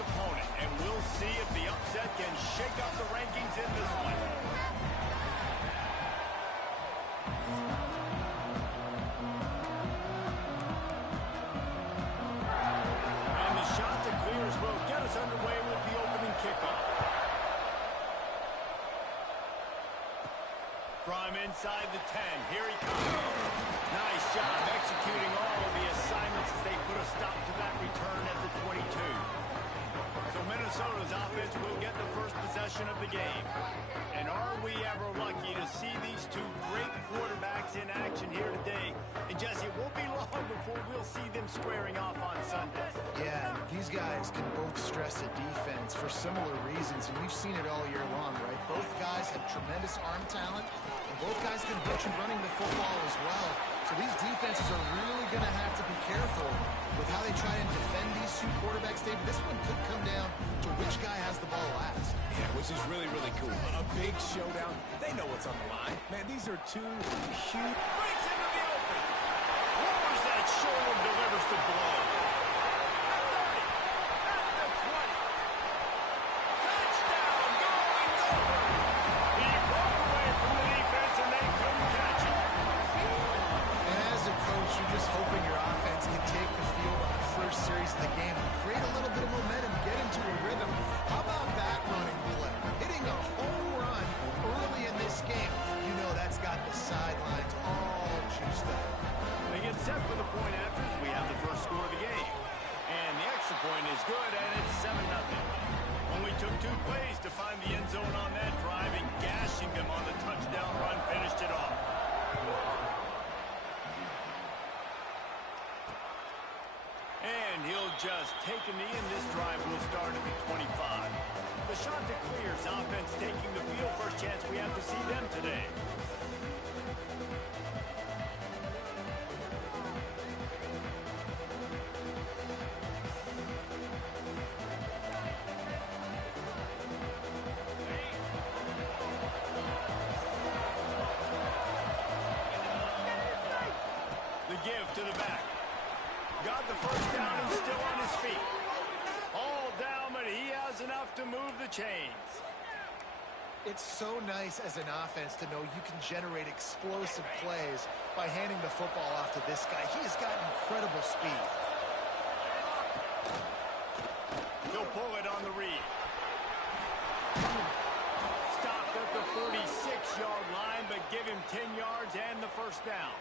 opponent, and we'll see if the upset can shake up the rankings in this one. And the shot that clears will get us underway with the opening kickoff. From inside the 10, here he comes. Nice job executing all of the assignments as they put a stop to that return at the 22. So Minnesota's offense will get the first possession of the game. And are we ever lucky to see these two great quarterbacks in action here today? And Jesse, it won't be long before we'll see them squaring off on Sunday. Yeah, these guys can both stress a defense for similar reasons, and we've seen it all year long, right? Both guys have tremendous arm talent, and both guys can hit you running the football as well. So these defenses are really going to have to be careful with how they try and defend these two quarterbacks, David. This one could come down to which guy has the ball last. Yeah, which is really, really cool. A big showdown. They know what's on the line. Man, these are two huge... Breaks into the open. Lowers that shoulder, delivers the blow. At the 20. Touchdown, going over. He broke away from the defense, and they couldn't catch him. And as a coach, you're just hoping your offense can take the field on the first series of the game and create a little bit of momentum, get into a rhythm. How about that running play? Hitting a home run early in this game. You know that's got the sidelines all juiced up. They get set for the point after as we have the first score of the game. And the extra point is good, and it's 7-0. Only took 2 plays to find the end zone on that drive, and gashing them on the touchdown run finished it off. And he'll just take a knee, and this drive will start at the 25. The shot that clears, offense taking the field. First chance we have to see them today. The give to the back. Got the first down and still on his feet. All down, but he has enough to move the chains. It's so nice as an offense to know you can generate explosive plays by handing the football off to this guy. He has got incredible speed. He'll pull it on the read. Stopped at the 46-yard line, but give him 10 yards and the first down.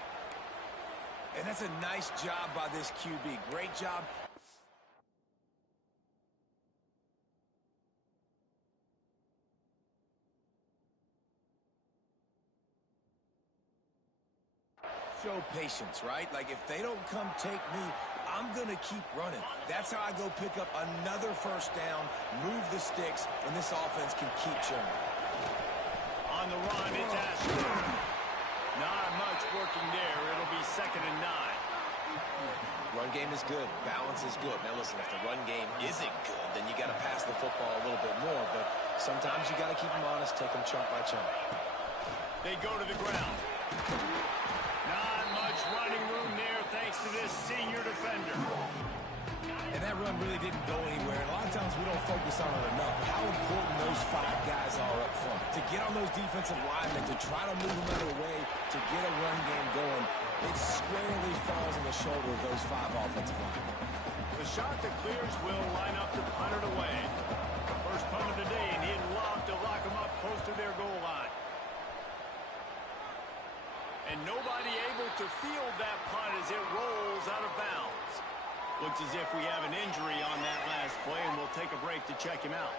And that's a nice job by this QB. Great job. Show patience, right? Like, if they don't come take me, I'm going to keep running. That's how I go pick up another first down, move the sticks, and this offense can keep churning. On the run, it's Ashton. Not much working there. It'll be 2nd and 9. Run game is good. Balance is good. Now, listen, if the run game isn't good, then you got to pass the football a little bit more. But sometimes you got to keep them honest, take them chunk by chunk. They go to the ground. Not much running room there thanks to this senior defender. And that run really didn't go anywhere. And a lot of times we don't focus on it enough. How important those 5 guys are up front. To get on those defensive linemen, to try to move them out of the way, to get a run game going, it squarely falls on the shoulder of those 5 offensive linemen. The shot that clears will line up to punt it away. First punt of the day, and he'd love to lock them up close to their goal line. And nobody able to field that punt as it rolls out of bounds. Looks as if we have an injury on that last play, and we'll take a break to check him out.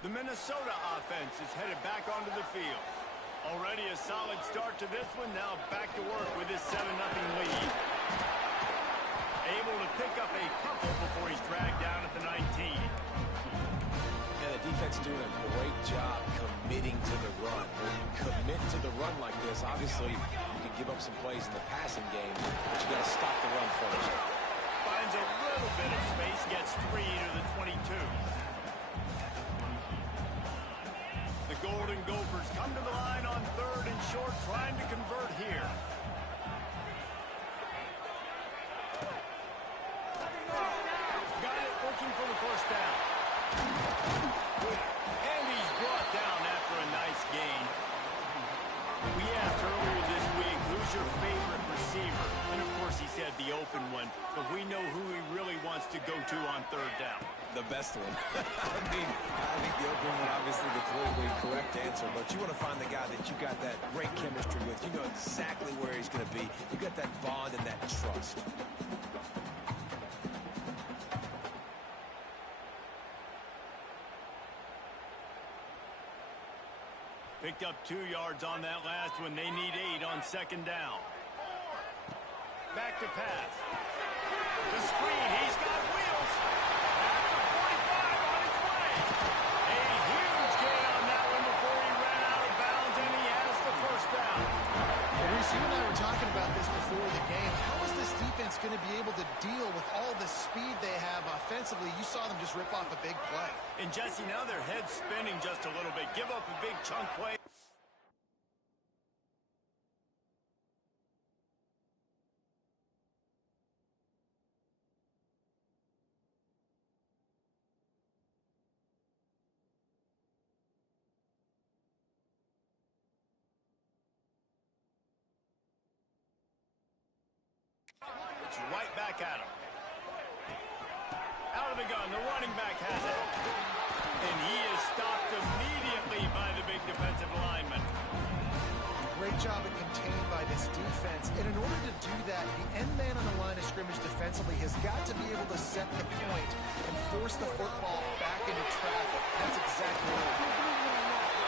The Minnesota offense is headed back onto the field. Already a solid start to this one. Now back to work with his 7-0 lead. Able to pick up a couple before he's dragged down at the 19. And the defense is doing a great job committing to the run. When you commit to the run like this, obviously you can give up some plays in the passing game, but you got to stop the run first. Finds a little bit of space, gets 3 to the 22. The Golden Gophers come to the line on 3rd and short, trying to convert here. but we know who he really wants to go to on third down. The best one. I think the open one, obviously the politically correct answer, but you want to find the guy that you got that great chemistry with. You know exactly where he's going to be. You got that bond and that trust. Picked up 2 yards on that last one. They need 8 on second down. Back to pass. The screen. He's got wheels. At the 45 on his way. A huge gain on that one before he ran out of bounds, and he has the first down. Well, Reese, you and I were talking about this before the game. How is this defense going to be able to deal with all the speed they have offensively? You saw them just rip off a big play. And Jesse, now their head's spinning just a little bit. Give up a big chunk play. It's right back at him. Out of the gun, the running back has it. And he is stopped immediately by the big defensive lineman. Great job at contained by this defense. And in order to do that, the end man on the line of scrimmage defensively has got to be able to set the point and force the football back into traffic. That's exactly right.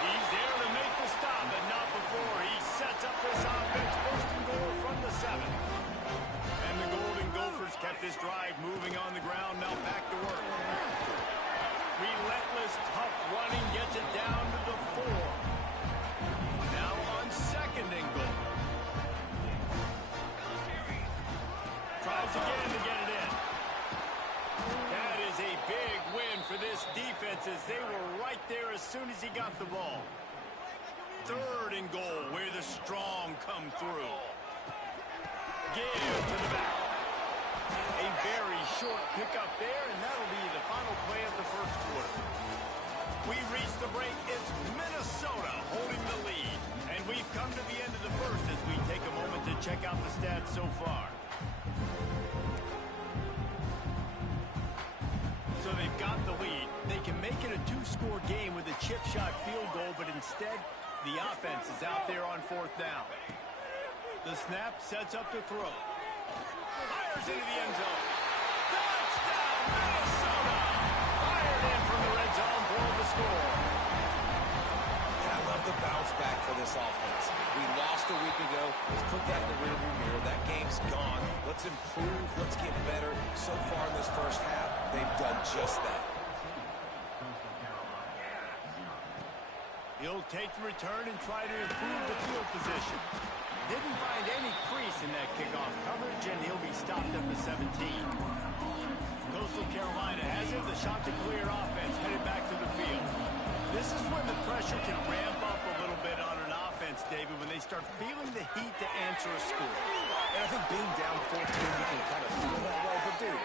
He's there to make the stop, but not before. He sets up this offense, first and goal from the 7. And the Golden Gophers kept this drive moving on the ground. Now back to work. Relentless, tough running gets it down to the 4. Now on second and goal. Tries again to get it in. That is a big win for this defense as they were right there as soon as he got the ball. Third and goal where the strong come through. Give to the back. A very short pickup there, and that'll be the final play of the first quarter. We reach the break. It's Minnesota holding the lead. And we've come to the end of the first as we take a moment to check out the stats so far. So they've got the lead. They can make it a 2-score game with a chip shot field goal, but instead, the offense is out there on fourth down. The snap sets up to throw. Fires into the end zone. Touchdown, Minnesota! Fired in from the red zone for the score. And I love the bounce back for this offense. We lost a week ago. Let's put that in the rearview mirror. That game's gone. Let's improve. Let's get better. So far in this first half, they've done just that. He'll take the return and try to improve the field position. Didn't find any crease in that kickoff coverage, and he'll be stopped at the 17. Coastal Carolina has it. The shot to clear offense headed back to the field. This is when the pressure can ramp up a little bit on an offense, David, when they start feeling the heat to answer a score. And I think being down 14, you can kind of feel that way. But, dude,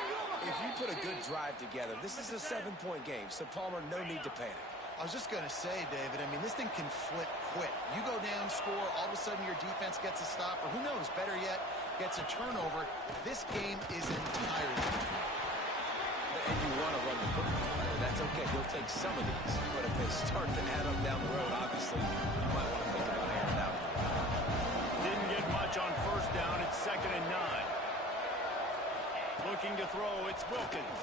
if you put a good drive together, this is a 7-point game, so Palmer, no need to panic. I was just going to say, David, I mean, this thing can flip quick. You go down, score, all of a sudden your defense gets a stop, or who knows, better yet, gets a turnover. This game is entirely different. And you want to run the football. That's okay. He'll take some of these. But if they start to add up down the road, obviously, you might want to think about airing out. Didn't get much on first down. It's second and 9. Looking to throw, it's Wilkins.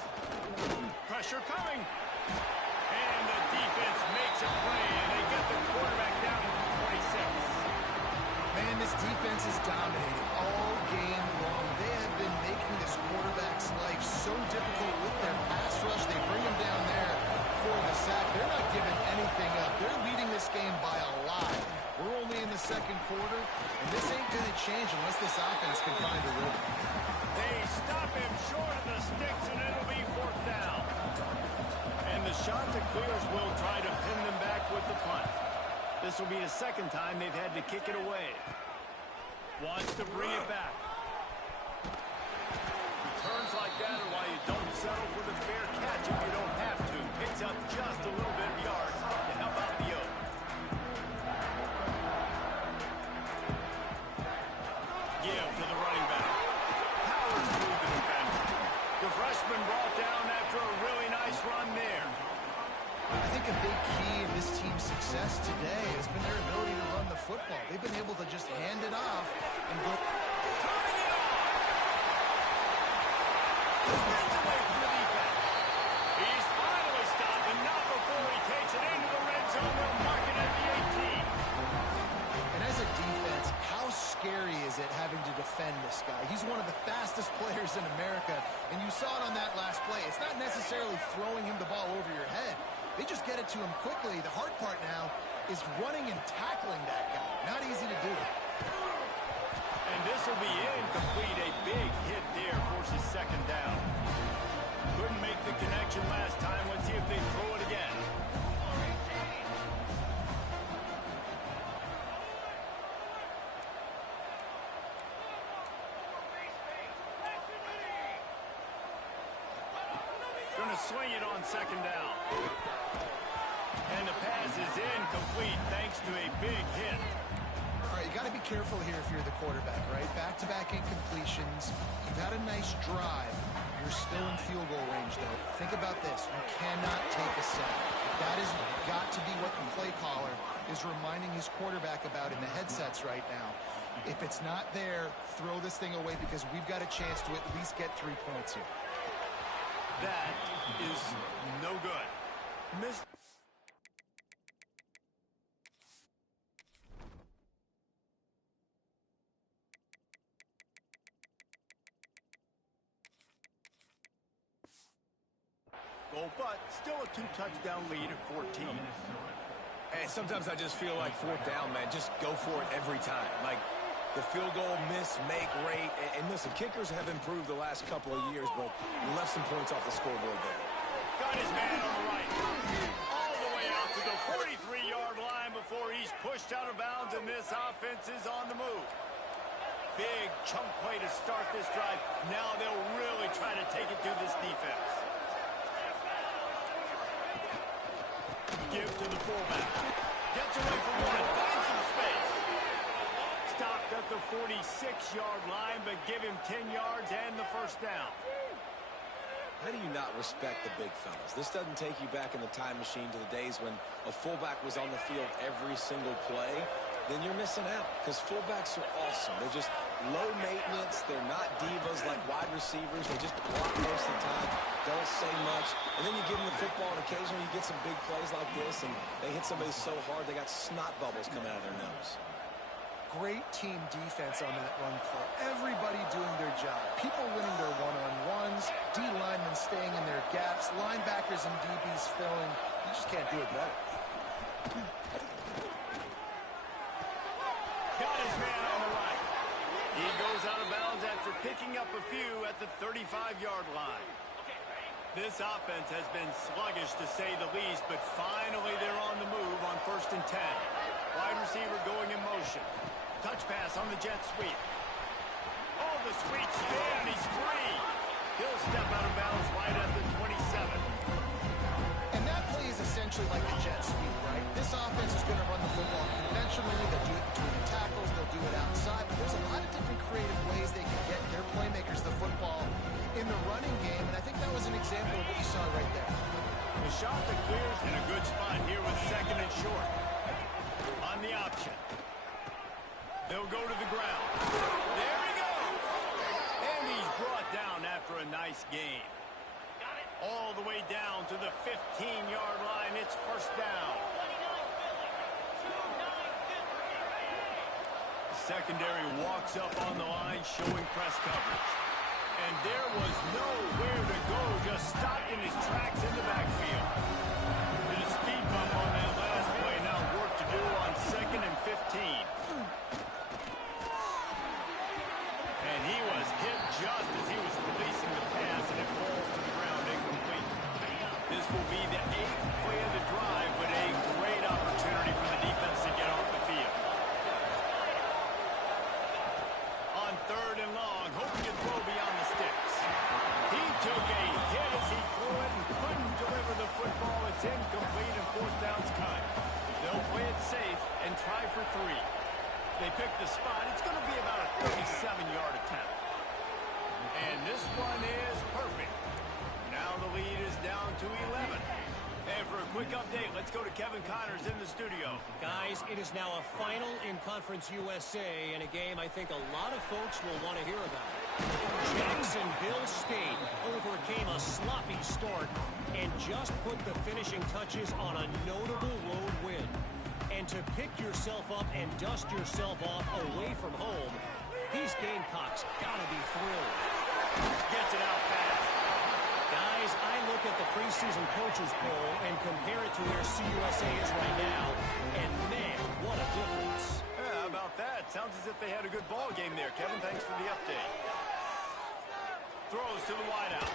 Pressure coming. And the defense makes a play, and they get the quarterback down to 26. Man, this defense is dominating all game long. They have been making this quarterback's life so difficult with their pass rush. They bring him down there for the sack. They're not giving anything up. They're leading this game by a lot. We're only in the second quarter, and this ain't going to change unless this offense can find a rhythm. They stop him short of the sticks, and it'll be fourth down. And the shot to clears will try to pin them back with the punt. This will be the second time they've had to kick it away. Wants to bring it back. Returns like that are why you don't settle for the fair catch if you don't have to. Picks up just a little bit of yards to help out the Oak. Give to the running back. Powers through the defense. success today has been their ability to run the football. They've been able to just hand it off and go. Turning it off. Spins away from the defense. He's finally stopped, and not before he takes it into the red zone. They'll mark it at the 18. And as a defense, how scary is it having to defend this guy? He's one of the fastest players in America, and you saw it on that last play. It's not necessarily throwing him the ball over your head. They just get it to him quickly. The hard part now is running and tackling that guy. Not easy to do. And this will be incomplete. A big hit there forces second down. Couldn't make the connection last time. Let's see if they throw it again. Going to swing it on second down. And the pass is incomplete thanks to a big hit. All right, you got to be careful here if you're the quarterback, right? Back-to-back incompletions. You've had a nice drive. You're still in field goal range, though. Think about this. You cannot take a sack. That has got to be what the play caller is reminding his quarterback about in the headsets right now. If it's not there, throw this thing away because we've got a chance to at least get 3 points here. That is no good. Missed. Goal, but still a 2-touchdown lead at 14. And sometimes I just feel like fourth down, man, just go for it every time. Like the field goal miss, make rate. And listen, kickers have improved the last couple of years, but we left some points off the scoreboard there. Got his man on the right. All the way out to the 43-yard line before he's pushed out of bounds, and this offense is on the move. Big chunk play to start this drive. Now they'll really try to take it to this defense. Give to the fullback. Gets away from one. Finds some space. Stopped at the 46-yard line, but give him 10 yards and the first down. How do you not respect the big fellas? This doesn't take you back in the time machine to the days when a fullback was on the field every single play. Then you're missing out because fullbacks are awesome. They're just low maintenance. They're not divas like wide receivers. They just block most of the time, don't say much. And then you give them the football, and occasionally you get some big plays like this, and they hit somebody so hard they got snot bubbles coming out of their nose. Great team defense on that run play. Everybody doing their job. People winning their one-on-ones, D linemen staying in their gaps, linebackers and DBs filling. You just can't do it better. Got his man on the right. He goes out of bounds after picking up a few at the 35-yard line. This offense has been sluggish to say the least, but finally they're on the move on 1st and 10. Wide receiver going in motion. Touch pass on the jet sweep. Oh, the sweet spin, and he's free. He'll step out of bounds right at the 27. And that play is essentially like a jet sweep, right? This offense is going to run the football conventionally. They'll do it between the tackles. They'll do it outside. But there's a lot of different creative ways they can get their playmakers the football in the running game. And I think that was an example of what you saw right there. The shot that clears in a good spot here with 2nd and short. On the option. They'll go to the ground. There he goes. And he's brought down after a nice gain. All the way down to the 15-yard line. It's 1st down. The secondary walks up on the line, showing press coverage. And there was nowhere to go, just stopped in his tracks in the backfield. Did a speed bump on that last play. Now work to do on 2nd and 15. And he was hit just as he was releasing the pass, and it falls to the ground incomplete. This will be the 8th play of the drive, but a great opportunity for the defense to get off the field. On 3rd and long, hoping to throw beyond the sticks. He took a hit as he threw it and couldn't deliver the football. It's incomplete and 4th down's cut. They'll play it safe and try for 3. They pick the spot. It's going to be about a 37-yard attempt. And this one is perfect. Now the lead is down to 11. And for a quick update, let's go to Kevin Connors in the studio. Guys, it is now a final in Conference USA, and a game I think a lot of folks will want to hear about. Jacksonville State overcame a sloppy start and just put the finishing touches on a notable road win. And to pick yourself up and dust yourself off away from home, these Gamecocks gotta be thrilled. Gets it out fast. Guys, I look at the preseason coaches poll and compare it to where CUSA is right now, and man, what a difference. Yeah, how about that? Sounds as if they had a good ball game there. Kevin, thanks for the update. Throws to the wideout.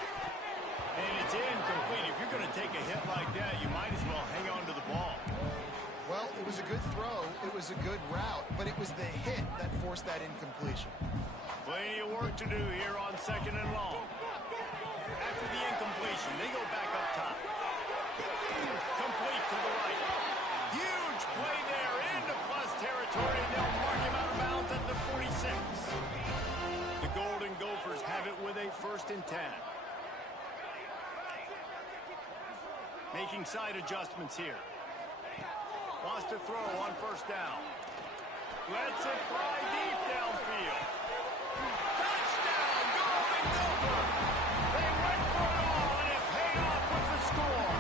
And it's incomplete. If you're going to take a hit like that, you might as well hang on to the ball. Well, it was a good throw. It was a good route, but it was the hit that forced that incompletion. Plenty of work to do here on 2nd and long. After the incompletion, they go back up top. Complete to the right. Huge play there into plus territory, and they'll mark him out of bounds at the 46. The Golden Gophers have it with a 1st and 10. Making side adjustments here. Wants to throw on 1st down. Lets it fly deep downfield. Touchdown, Golden Gopher! They went for it all, and it paid off with the score.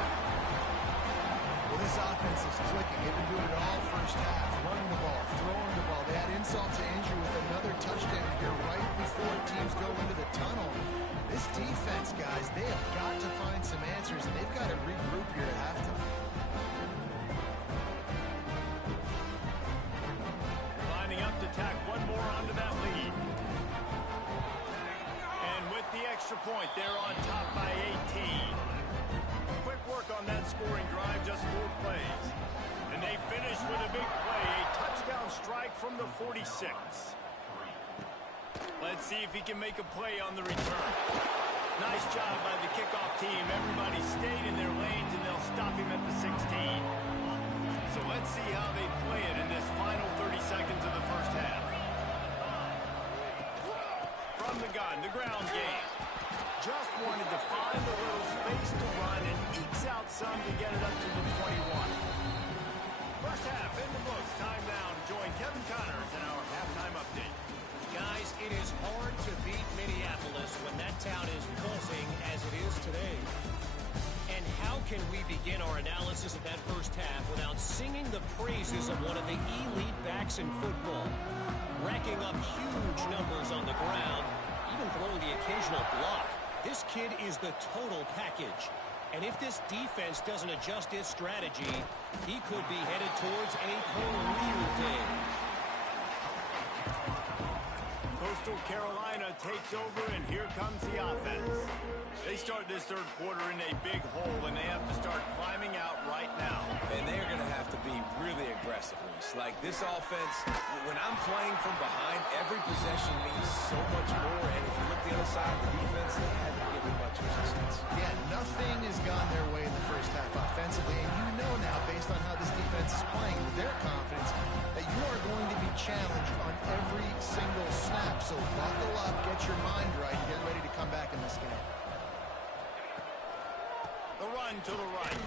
Well, this offense is clicking. They've been doing it all first half. Running the ball, throwing the ball. They had insult to injury with another touchdown here right before teams go into the tunnel. This defense, guys, they have got to find some answers, and they've got to regroup here at halftime. Lining up to tack one more onto that lead. And with the extra point, they're on top by 18. Quick work on that scoring drive, just 4 plays. And they finish with a big play, a touchdown strike from the 46. Let's see if he can make a play on the return. Nice job by the kickoff team. Everybody stayed in their lanes, and they'll stop him at the 16. So let's see how they play it in this final 30 seconds of the first half. From the gun, the ground game. Just wanted to find a little space to run and ekes out some to get it up to the 21. First half in the books. Time now to join Kevin Connors in our halftime update. Guys, it is hard to beat Minneapolis when that town is pulsing as it is today. And how can we begin our analysis of that first half without singing the praises of one of the elite backs in football? Racking up huge numbers on the ground, even throwing the occasional block. This kid is the total package. And if this defense doesn't adjust its strategy, he could be headed towards a career day. Coastal Carolina takes over, and here comes the offense. They start this third quarter in a big hole, and they have to start climbing out right now. And they're going to have to be really aggressive. Like this offense, when I'm playing from behind, every possession means so much more. And if you look the other side of the defense, they haven't given much resistance. Yeah, nothing has gone their way in the first half offensively, and you know now, based on how this defense is playing with their confidence, that you are going to be challenged on every single snap. So buckle up, get your mind right, and get ready to come back in this game. The run to the right.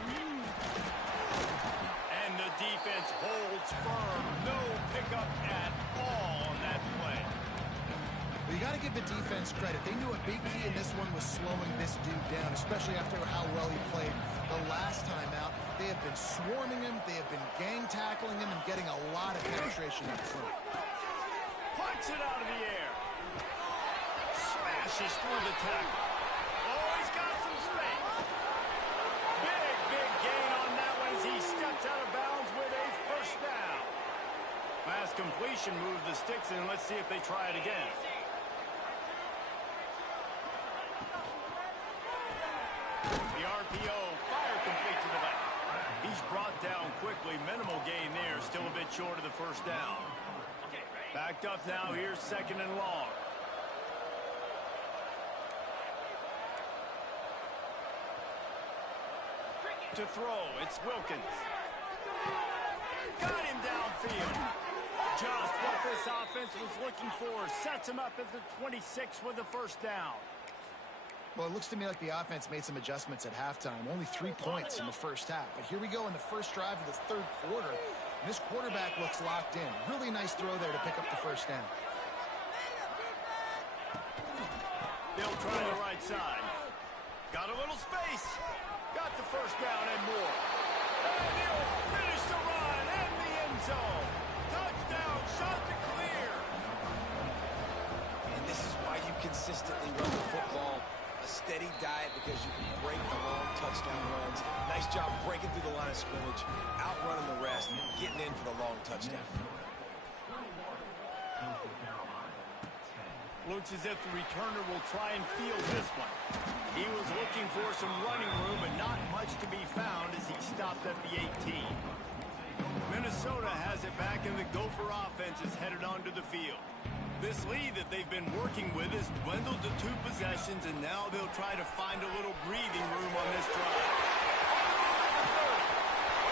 And the defense holds firm. No pickup at all on that play. Well, you got to give the defense credit. They knew a big key in this one was slowing this dude down, especially after how well he played the last time out. They have been swarming him. They have been gang tackling him and getting a lot of penetration up front. Punts it out of the air. Smashes through the tackle. Oh, he's got some space. Big gain on that one as he steps out of bounds with a first down. Last completion moved the sticks in. Let's see if they try it again. The RPO, fire complete to the left. He's brought down quickly. Minimal gain there. Still a bit short of the first down. Backed up now. Here's 2nd and long. To throw, it's Wilkins. Got him downfield. Just what this offense was looking for. Sets him up at the 26 with the first down. Well, it looks to me like the offense made some adjustments at halftime. Only 3 points in the first half. But here we go in the first drive of the third quarter. And this quarterback looks locked in. Really nice throw there to pick up the first down. They'll try the right side. Got a little space. Got the first down and more. And he'll finish the run in the end zone. Touchdown, shot to clear. And this is why you consistently run the football. A steady diet because you can break the long touchdown runs. Nice job breaking through the line of scrimmage, outrunning the rest, getting in for the long touchdown. Looks as if the returner will try and field this one. He was looking for some running room, but not much to be found as he stopped at the 18. Minnesota has it back, and the Gopher offense is headed onto the field. This lead that they've been working with has dwindled to 2 possessions, and now they'll try to find a little breathing room on this drive.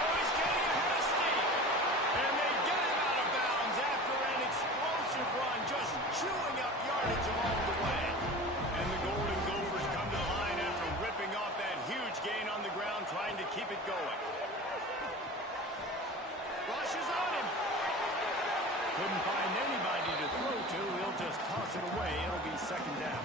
Oh, he's getting ahead of steam. And they get him out of bounds after an explosive run, just chewing up yardage along the way. And the Golden Gophers come to the line after ripping off that huge gain on the ground, trying to keep it going. Rushes on him. Couldn't find anybody to throw to. He'll just toss it away. It'll be second down.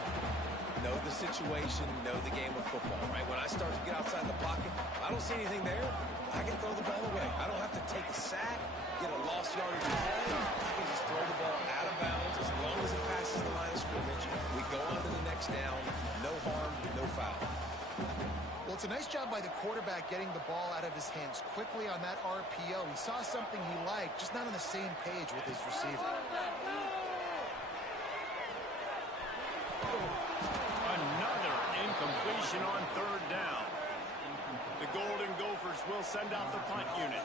Know the situation, know the game of football, right? When I start to get outside the pocket, I don't see anything there, I can throw the ball away. I don't have to take a sack, get a lost yardage play. I can just throw the ball out of bounds as long as it passes the line of scrimmage. We go on to the next down. No harm, no foul. Well, it's a nice job by the quarterback getting the ball out of his hands quickly on that RPO. He saw something he liked, just not on the same page with his receiver. Another incompletion on third down. The Golden Gophers will send out the punt unit.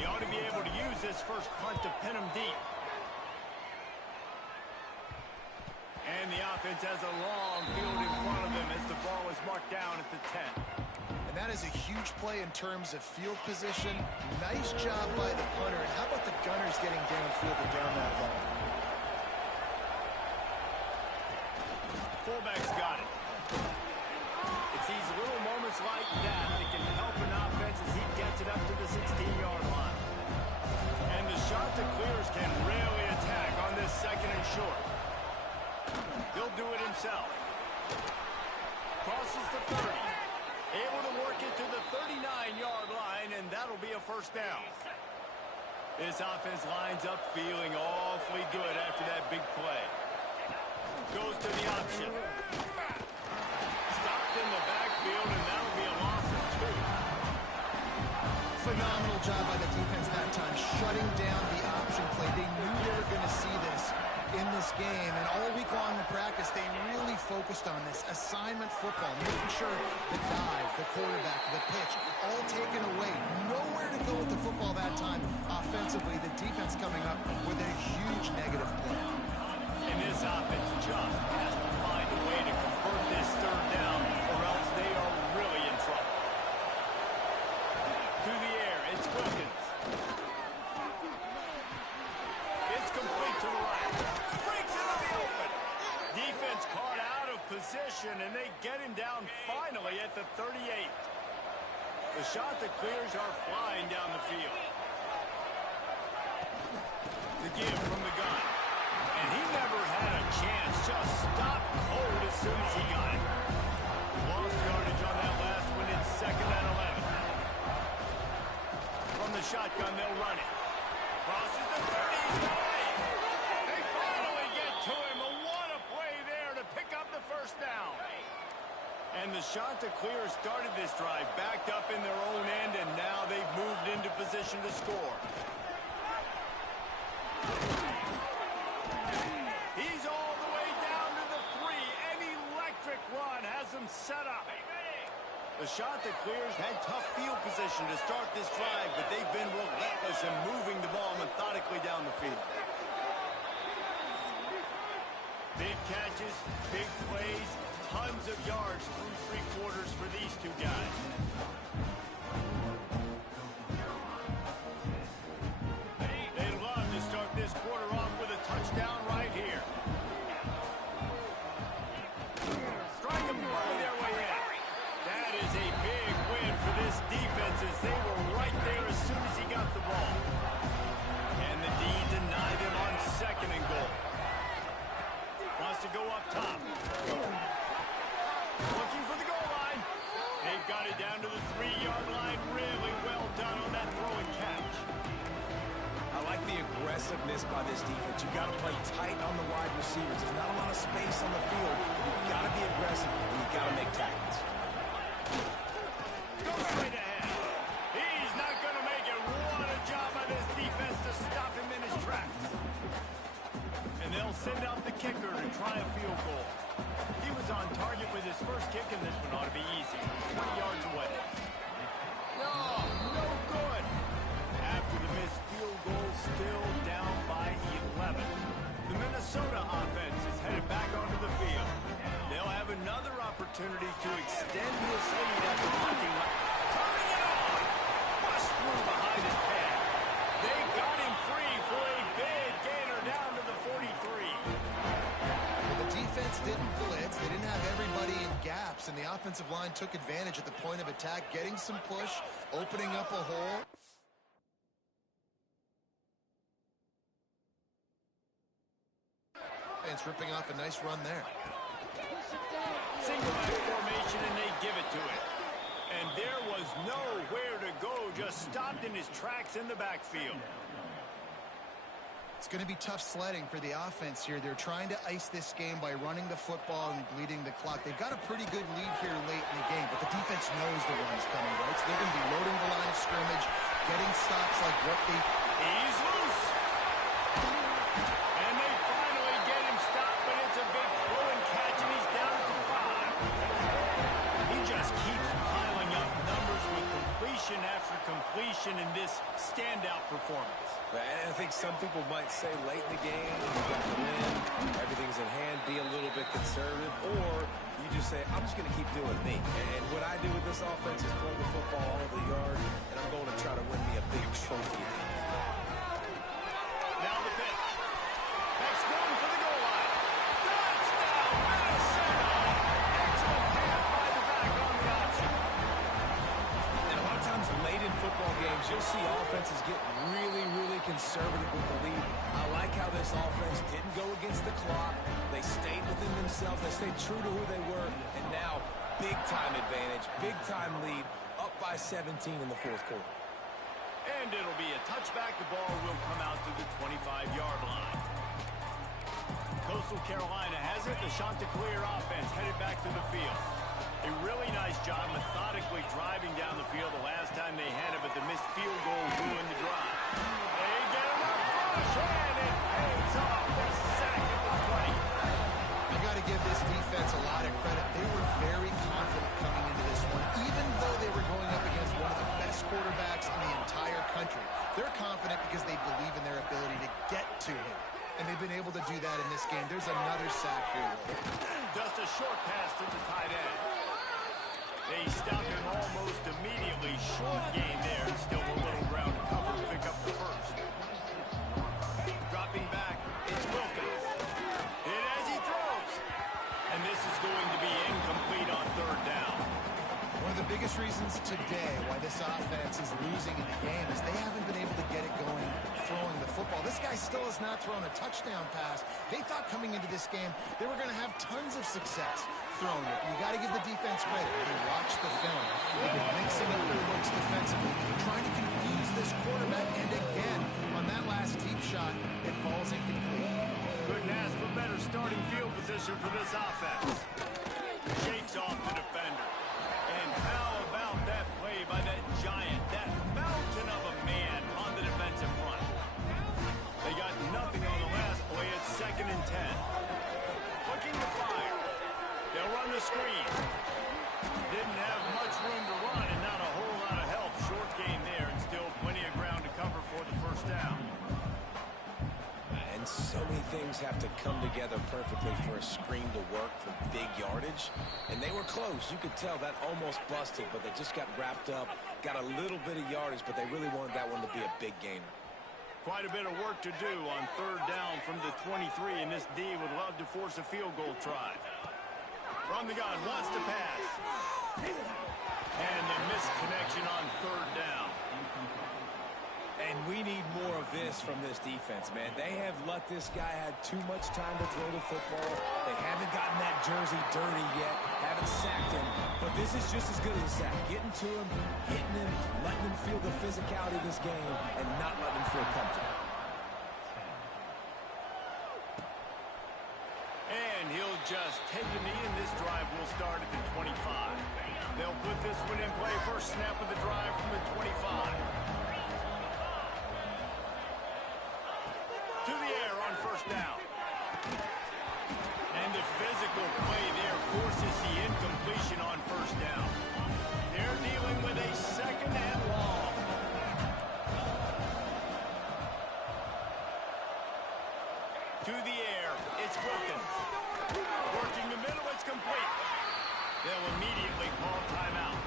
He ought to be able to use this first punt to pin him deep. And the offense has a long field in front of them as the ball is marked down at the 10. And that is a huge play in terms of field position. Nice job by the punter. And how about the Gunners getting downfield and down that ball? Fullback's got it. It's these little moments like that that can help an offense as he gets it up to the 16-yard line. And the shot to clears can really attack on this second and short. He'll do it himself. Crosses the 30. Able to work it to the 39-yard line, and that'll be a first down. This offense lines up feeling awfully good after that big play. Goes to the option. Stopped in the backfield, and that'll be a loss of 2. Phenomenal job by the defense that time, shutting down the option play. They knew they were going to see this in this game, and all week long in practice, they really focused on this assignment football, making sure the dive, the quarterback, the pitch, all taken away. Nowhere to go with the football that time offensively. The defense coming up with a huge negative play. And this offense just has to find a way to convert this third down, or else they are really in trouble. To the air, it's Wilkins. It's complete to the right. Breaks into the open. Defense caught out of position, and they get him down finally at the 38. The shot that clears are flying down the field. The give from the gun. And he never had a chance. Just stopped cold as soon as he got it. Lost yardage on that last one. It's second and 11. From the shotgun, they'll run it. Crosses the 30. He's going. They finally get to him. A what a play there to pick up the first down. And the shot to clear started this drive. Backed up in their own end, and now they've moved into position to score. He's all the way down to the 3. An electric run has them set up. The shot that clears had tough field position to start this drive, but they've been relentless in moving the ball methodically down the field. Big catches, big plays, tons of yards through 3 quarters for these two guys. They'd love to start this quarter off with a touchdown right here. Strike him. go up top. Looking for the goal line. They've got it down to the 3-yard line. Really well done on that throw and catch. I like the aggressiveness by this defense. You've got to play tight on the wide receivers. There's not a lot of space on the field. You've got to be aggressive, and you've got to make tackles. Go right ahead. He's not going to make it. What a job by this defense to stop him in his tracks. And they'll send out the kicker to try a field goal. He was on target with his first kick, and this one ought to be easy. 20 yards away. No good. After the missed field goal, still down by 11. The Minnesota offense is headed back onto the field. They'll have another opportunity to extend this lead at the parking lot. Turning it on. Bust through behind his pad. They got him free for a big gainer down to the 43. The defense didn't blitz. They didn't have everybody in gaps, and the offensive line took advantage at the point of attack, getting some push, opening up a hole. And it's ripping off a nice run there. Single back formation, and they give it to him. And there was nowhere to go, just stopped in his tracks in the backfield. It's going to be tough sledding for the offense here. They're trying to ice this game by running the football and bleeding the clock. They've got a pretty good lead here late in the game, but the defense knows the run's coming, right? So they're going to be loading the line of scrimmage, getting stops like what they... He's loose. And they finally get him stopped, but it's a big throw and catch, and he's down to 5. He just keeps piling up numbers with completion after completion in this standout performance. And I think some people might say late in the game, you got the win, everything's in hand, be a little bit conservative, or you just say, I'm just going to keep doing me. And what I do with this offense is throw the football all over the yard, and I'm going to try to win me a big trophy. Now the pitch. Next going for the goal line. Touchdown, Minnesota! Excellent pass by the back on the option. And a lot of times late in football games, you'll see offenses get really conservative with the lead. I like how this offense didn't go against the clock. They stayed within themselves. They stayed true to who they were. And now, big-time advantage, big-time lead, up by 17 in the fourth quarter. And it'll be a touchback. The ball will come out to the 25-yard line. Coastal Carolina has it. The Chanticleer offense headed back to the field. A really nice job methodically driving down the field the last time they had it, but the missed field goal ruined the drive. They get him up push, and it pays off. The sack at the 20. You got to give this defense a lot of credit. They were very confident coming into this one, even though they were going up against one of the best quarterbacks in the entire country. They're confident because they believe in their ability to get to him. And they've been able to do that in this game. There's another sack here. Just a short pass to the tight end. They stopped him almost immediately. Short gain there, and still a little ground to cover to pick up the first. Dropping back, it's Wilkins. Hit as he throws. And this is going to be incomplete on third down. One of the biggest reasons today why this offense is losing in the game is they haven't been able to get it going throwing the football. This guy still has not thrown a touchdown pass. They thought coming into this game they were going to have tons of success throwing it. You got to give the defense credit. They watched the film. They've been mixing up their looks defensively, trying to confuse this quarterback, and again, on that last deep shot, it falls incomplete. Couldn't ask for better starting field position for this offense. Shakes off the defender. And how about that play by that giant, that mountain of a man on the defensive front? They got nothing on the last play. It's 2nd and 10. Looking to fire. They'll run the screen. Didn't have much room to run and not a whole lot of help. Short gain there and still plenty of ground to cover for the first down. And so many things have to come together perfectly for a screen to work for big yardage. And they were close. You could tell that almost busted, but they just got wrapped up, got a little bit of yardage, but they really wanted that one to be a big gainer. Quite a bit of work to do on third down from the 23, and this D would love to force a field goal try. From the gun, wants to pass. And the missed connection on third down. And we need more of this from this defense, man. They have let this guy have too much time to throw the football. They haven't gotten that jersey dirty yet, haven't sacked him. But this is just as good as a sack. Getting to him, hitting him, letting him feel the physicality of this game, and not letting him feel comfortable. And he'll just take a knee, and this drive will start at the 25. They'll put this one in play. First snap of the drive from the 25. To the air on first down. And the physical play there forces the incompletion on first down. They're dealing with a second and long. To the air, it's Wilkins. Working the middle, it's complete. They'll immediately call timeout.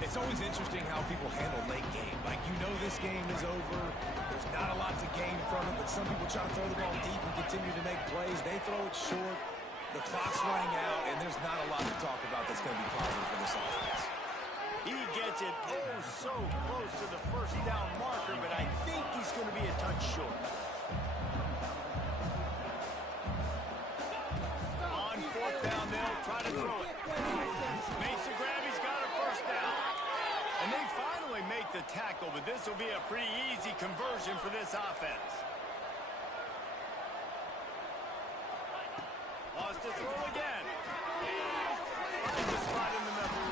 It's always interesting how people handle late game. Like, you know this game is over. There's not a lot to gain from it, but some people try to throw the ball deep and continue to make plays. They throw it short. The clock's running out, and there's not a lot to talk about that's going to be positive for this offense. He gets it so close to the first down marker, but I think he's going to be a touch short. On fourth down, they'll try to throw it. Makes the grab, he's got a first down. And they finally make the tackle, but this will be a pretty easy conversion for this offense. Lost to throw again. Finds a spot in the middle.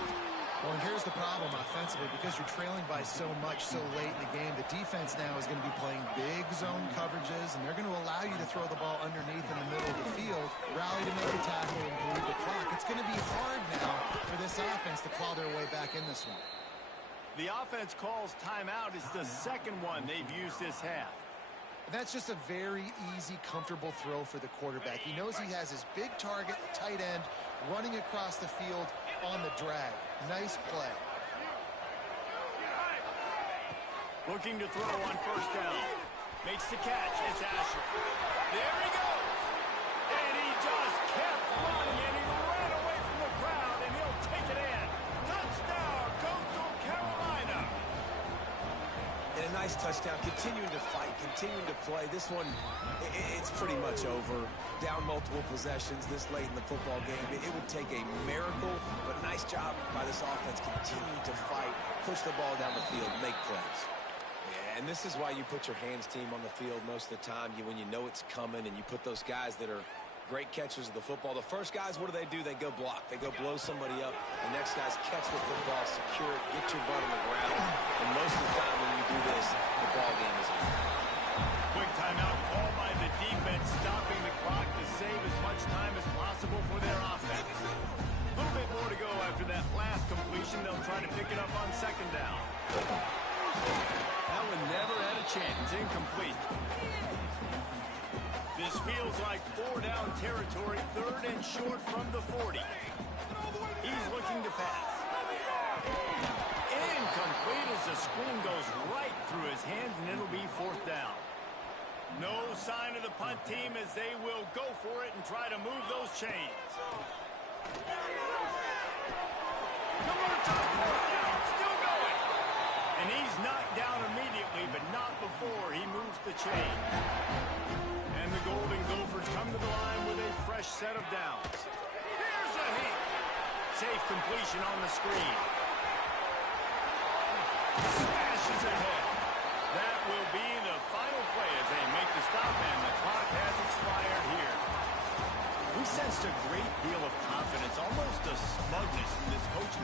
Well, and here's the problem offensively. Because you're trailing by so much so late in the game, the defense now is going to be playing big zone coverages, and they're going to allow you to throw the ball underneath in the middle of the field, rally to make a tackle, and bleed the clock. It's going to be hard now for this offense to claw their way back in this one. The offense calls timeout. It's the second one they've used this half. That's just a very easy, comfortable throw for the quarterback. He knows he has his big target, the tight end, running across the field on the drag. Nice play. Looking to throw on first down. Makes the catch. It's Asher. There he goes. And he just kept running, and he ran away from the crowd, and he'll take it in. Touchdown, Coastal Carolina. And a nice touchdown, continuing to fight, continuing to play. This one, it's pretty much over. Down multiple possessions this late in the football game. It would take a miracle, but nice job by this offense. Continue to fight, push the ball down the field, make plays. Yeah, and this is why you put your hands team on the field most of the time. When you know it's coming, and you put those guys that are great catchers of the football. The first guys, what do? They go block. They go blow somebody up. The next guys catch the football, secure it, get your butt on the ground. And most of the time when you do this, the ball game is over. Quick timeout call by the defense, stopping the clock to save as much time as possible for their offense. A little bit more to go after that last completion. They'll try to pick it up on second down. That one never had a chance. Incomplete. This feels like four-down territory, third and short from the 40. He's looking to pass. Incomplete as the screen goes right through his hands, and it'll be fourth down. No sign of the punt team as they will go for it and try to move those chains. Number time, fourth down, still going. And he's knocked down immediately, but not before he moves the chain. And the Golden Gophers come to the line with a fresh set of downs. Here's a hit. Safe completion on the screen. Smashes ahead. That will be the final play as they make the stop, and the clock has expired here. We sensed a great deal of confidence, almost a smugness in this coaching